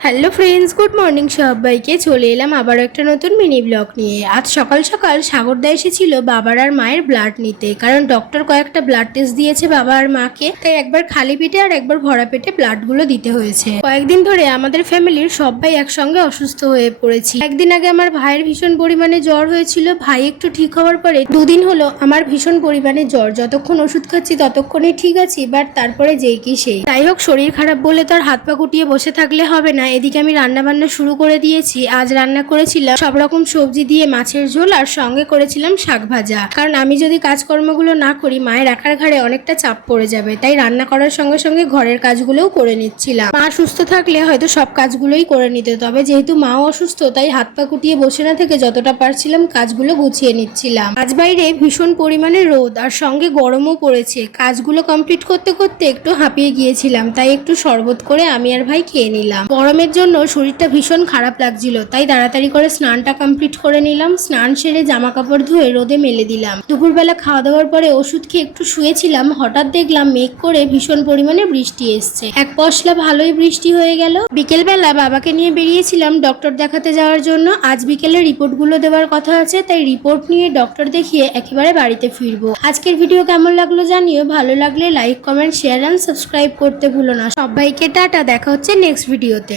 Hello friends, good morning সবাইকে। চলে এলাম আবার একটা নতুন মিনি ব্লগ নিয়ে। আজ সকাল সকাল সাগরদা এসেছিল বাবার আর মায়ের ব্লাড নিতে, কারণ ডক্টর কয়েকটা ব্লাড টেস্ট দিয়েছে বাবা আর মাকে, তাই একবার খালি পেটে আর একবার ভরা পেটে ব্লাডগুলো দিতে হয়েছে। কয়েকদিন ধরে আমাদের ফ্যামিলির সবাই একসঙ্গে অসুস্থ হয়ে পড়েছি। একদিন আগে আমার ভাইয়ের ভীষণ পরিমাণে জ্বর হয়েছিল, ভাই একটু ঠিক হওয়ার পরে দুদিন হলো আমার ভীষণ পরিমাণে জ্বর। যতক্ষণ ওষুধ খাচ্ছি ততক্ষণই ঠিক আছি, বাট তারপরে যেই কি সেই। যাই হোক, শরীর খারাপ বলে তো আর হাত পা গুটিয়ে বসে থাকলে হবে না। এদিকে আমি রান্না বান্না শুরু করে দিয়েছি। আজ রান্না করেছিলাম সব রকম সবজি দিয়ে মাছের ঝোল, আর সঙ্গে করেছিলাম শাক ভাজা। কারণ আমি যদি কাজকর্মগুলো না করি মায়ের একার ঘাড়ে অনেকটা চাপ পড়ে যাবে, তাই রান্না করার সঙ্গে সঙ্গে ঘরের কাজগুলোও করে নিচ্ছিলাম। মা সুস্থ থাকলে হয়তো সব কাজগুলোই করে নিত, তবে যেহেতু মাও অসুস্থ তাই হাত পা কুটিয়ে বসে না থেকে যতটা পারছিলাম কাজগুলো গুছিয়ে নিচ্ছিলাম। আজ বাইরে ভীষণ পরিমাণে রোদ আর সঙ্গে গরমও পড়েছে। কাজগুলো কমপ্লিট করতে করতে একটু হাঁপিয়ে গিয়েছিলাম, তাই একটু শরবত করে আমি আর ভাই খেয়ে নিলাম। গরমের জন্য শরীরটা ভীষণ খারাপ লাগছিল, তাই তাড়াতাড়ি করে স্নানটা কমপ্লিট করে নিলাম। স্নান সেরে জামা কাপড় ধুয়ে রোদে মেলে দিলাম। দুপুরবেলা খাওয়া দাওয়ার পরে ওষুধ খেয়ে একটু শুয়েছিলাম, হঠাৎ দেখলাম মেঘ করে ভীষণ পরিমাণে বৃষ্টি এসছে। এক পশলা ভালোই বৃষ্টি হয়ে গেল। বিকেলবেলা বাবাকে নিয়ে বেরিয়েছিলাম ডক্টর দেখাতে যাওয়ার জন্য। আজ বিকেলে রিপোর্টগুলো দেওয়ার কথা আছে, তাই রিপোর্ট নিয়ে ডক্টর দেখিয়ে একেবারে বাড়িতে ফিরবো। আজকের ভিডিও কেমন লাগলো জানিও। ভালো লাগলে like, comment, share and subscribe করতে ভুলো না। সবাইকে টাটা, দেখা হচ্ছে নেক্সট ভিডিওতে।